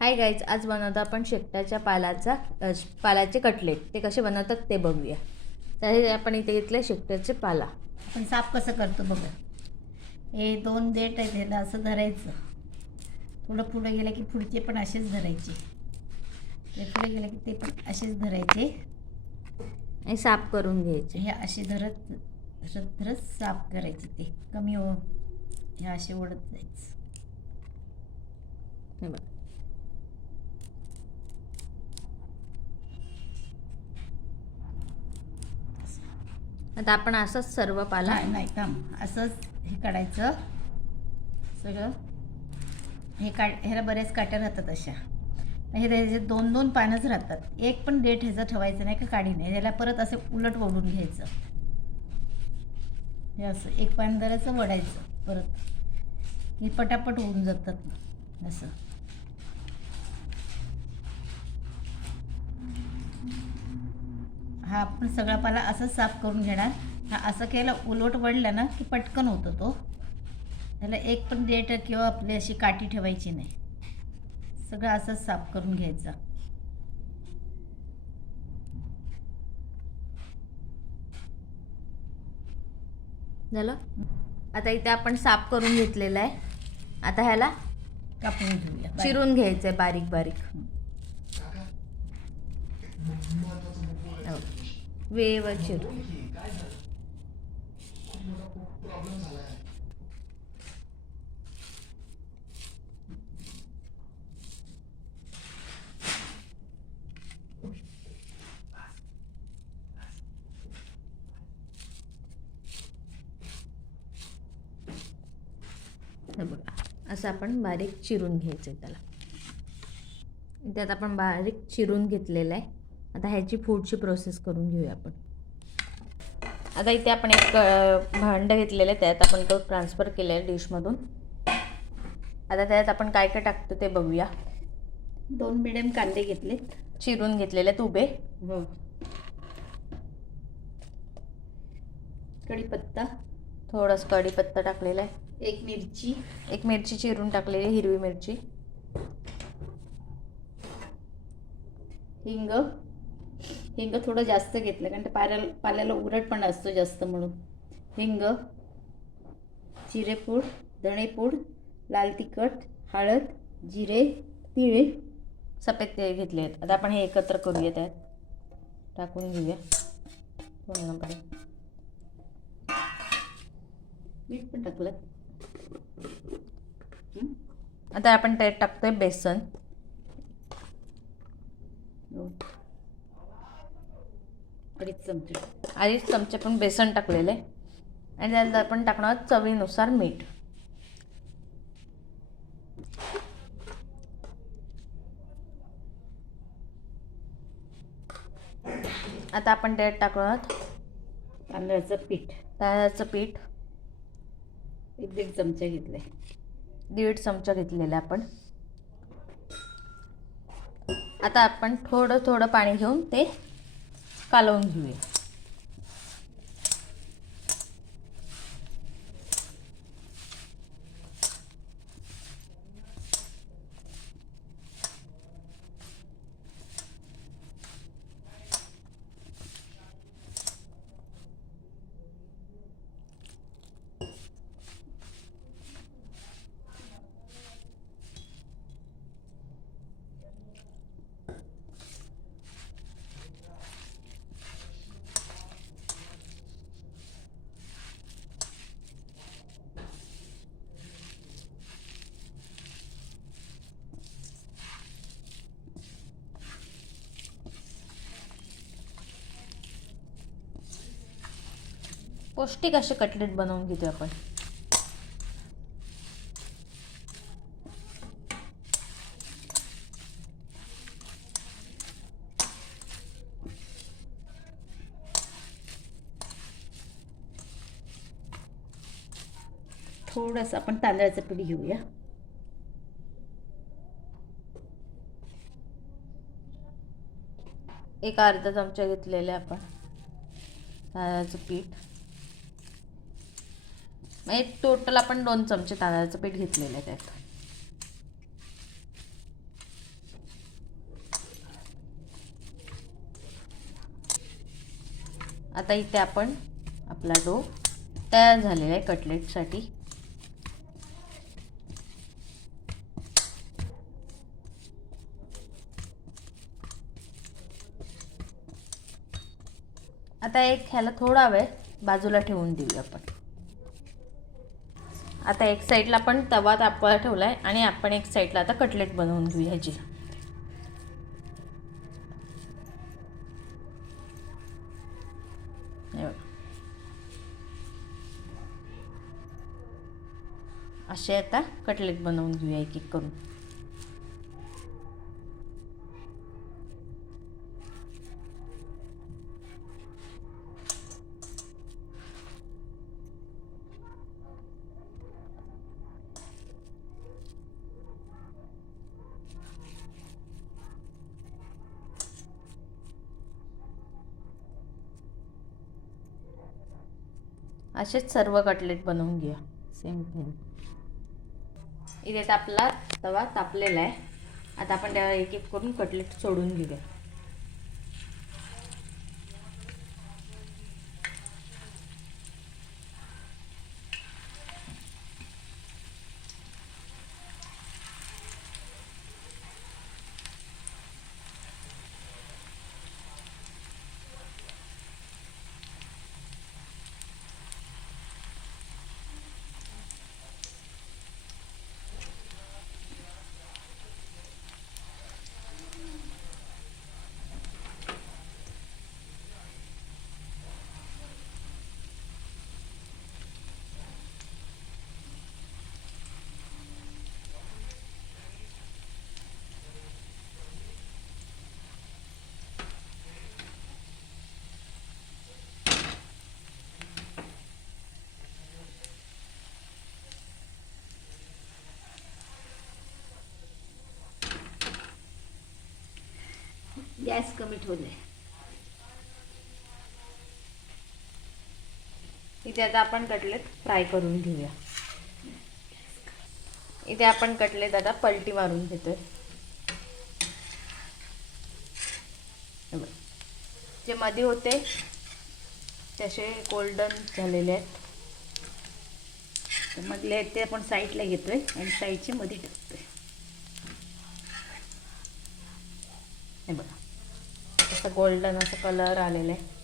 Hi guys आज बनवतो आपण शेकटाच्या पालाचा पालाचे कटलेट. ते कसे बनवतात ते बघूया. तर हे आपण इथे घेतले शेकटाचे पाला. आपण साफ कसं करतो बघा हे दोन देठ आहेत ह्याला असं धरायचं. थोडं पुढं गेलं की पुढचे पण असेच धरायचे. ते पुढे गेलं की ते पण असेच धरायचे. आणि साफ करून घ्यायचे. हे असे धरत धरत धरत साफ करायचे ते. कमी हो हे असे ओढत जायचं. बघ. आता आपण असंच सर्व पाला. नाही नाही थांब. असंच हे काढायचं. सगळं. हे काढ ह्याला बरेच काट्या राहतात अशा. हे त्याचे दोन दोन पानच राहतात. एक पण डेट ह्याचं ठेवायचं नाही का काढी नाही त्याला परत असं उलट ओढून घ्यायचं. हे असं एक पान जराचं वडायचं परत. हे पटापट होऊन जातात. असं. हा आपण सगळा पाला असंच साफ करून घेणार. हा असं केलं उलट वडला ना की पटकन होतो तो. त्याला एक पण डेट किंवा आपली अशी काठी ठेवायची नाही. सगळं असंच साफ करून घ्यायचं. झालं? आता इथे आपण साफ करून घेतलेलं आहे. आता ह्याला कापून घेऊया. चिरून घ्यायचंय बारीक बारीक हो. वेळेवरचेर चिरून बघा असं आपण बारीक चिरून घ्यायचं आहे त्याला. त्यात आपण बारीक चिरून घेतलेलं आहे. आता ह्याची पुढची प्रोसेस करून घेऊया आपण. आता इथे आपण एक भांडं घेतलेलं आहे त्यात आपण तो ट्रान्सफर केला आहे डिशमधून आता त्यात आपण काय काय टाकतो ते बघूया. दोन मिडियम कांदे घेतलेत. चिरून घेतलेले आहेत उभे. हो. कढीपत्ता. थोडंसं कढीपत्ता टाकलेला आहे. एक मिरची. एक मिरची चिरून टाकलेली हिरवी मिरची. हिंग. हिंग थोडं जास्त घेतलं कारण ते पाल्याला पाल्याला उरट पण असतो जास्त म्हणून. हिंग जिरेपूड धणेपूड लाल तिखट हळद जिरे तिळे सफेद ते घेतले आहेत. आता आपण हे एकत्र करूया त्यात. टाकून घेऊया. पूर्णपणे मीठ पण टाकलं. आता आपण त्यात टाकतोय बेसन हो. अडीच चमचे. आधीच चमचे पण बेसन टाकलेले. आणि त्यात आपण टाकणार आहोत चवीनुसार मीठ. आता आपण त्यात टाकणार आहोत तांदळाचं पीठ. तांदळाचं पीठ. एक दीड चमचे घेतले दीड चमचा घेतलेला आपण. आता आपण थोडं थोडं पाणी घेऊन ते कालवून घेऊया. पौष्टिक असे कटलेट बनवून घेतो आपण. थोडंसं आपण तांदळाचं पीठ घेऊया. एक अर्धा चमचा घेतलेले आपण तांदळाचं पीठ. म्हणजे टोटल आपण दोन चमचे तांदळाचं पीठ घेतलेलं आहे त्यात. आता इथे आपण आपला डो तयार झालेला आहे कटलेटसाठी. आता एक ह्याला थोडा वेळ बाजूला ठेवून देऊया आपण. आता एक साईडला आपण तवा तापवा ठेवला आहे आणि आपण एक साईडला आता कटलेट बनवून घेऊ ह्याची असे आता कटलेट बनवून घेऊया एक एक करून. असेच सर्व कटलेट बनवून घ्या सेम थिंग इथे तापला तवा तापलेला आहे. आता आपण त्यावर एक एक करून कटलेट सोडून घेऊया. गॅस कमी ठेवले इथे आता आपण कटलेट फ्राय करून घेऊया. इथे आपण कटलेट आता पलटी मारून घेतोय. जे मध्ये होते तसे गोल्डन झालेले आहेत. मधले ते आपण साईडला घेतोय आणि साईडचे मध्ये टाकतोय हे बघा असं गोल्डन असं कलर आलेला आहे.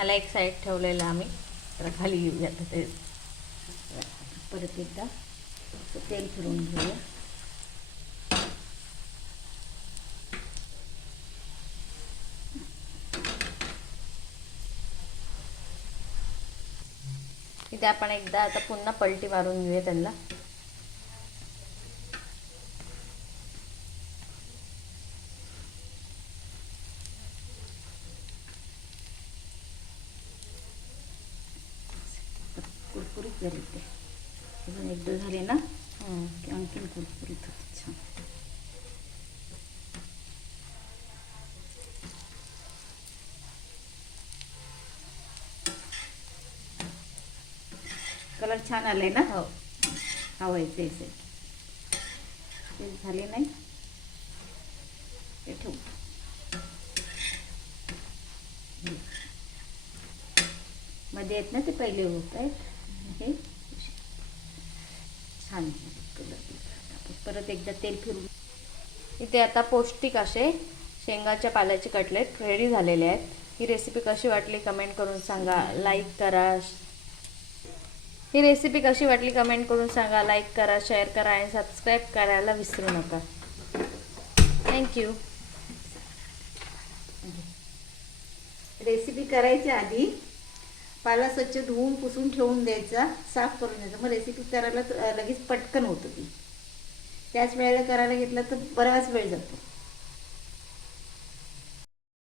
ह्याला एक साईड ठेवलेलं आम्ही. तर खाली घेऊया आता ते परत एकदा तेल फिरून घेऊया. इथे आपण एकदा आता पुन्हा पलटी मारून घेऊया त्यांना कुरकुरीत झाले ते अजून एकदा झाले ना. की आणखीन कुरकुरीत होते. छान. कलर छान आलाय ना? हो. हवायचे असे ते झाले नाही? ते ठेवू. मध्ये आहेत ना ते पहिले होत आहेत? हे छान परत एकदा तेल फिरून. इथे आता पौष्टिक असे शेंगाच्या पाल्याचे कटलेट रेडी झालेले आहेत. ही रेसिपी कशी वाटली कमेंट करून सांगा. लाईक करा. ही रेसिपी कशी वाटली कमेंट करून सांगा. लाईक करा शेअर करा आणि सबस्क्राईब करायला विसरू नका. थँक्यू रेसिपी करायच्या आधी पाला स्वच्छ धुवून पुसून ठेवून द्यायचा साफ करून द्यायचा. मग रेसिपी करायला लगेच पटकन होतं ती. त्याच वेळेला करायला घेतलं तर बराच वेळ जातो.